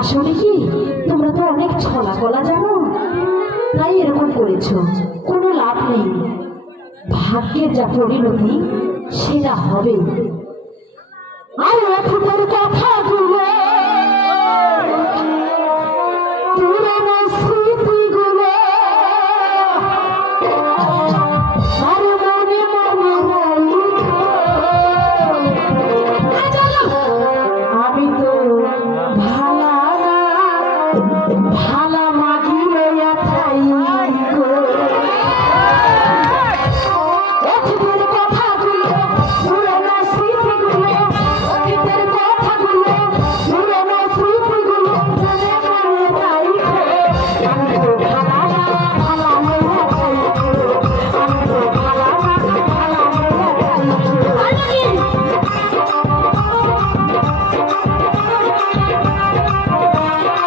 আসলে কি তোমরা তো অনেক ছলা কলা জানো, তাই এরকম করেছো। কোনো লাভ নেই, ভাগ্যের যা পরিণতি সেটা হবে। আর কথা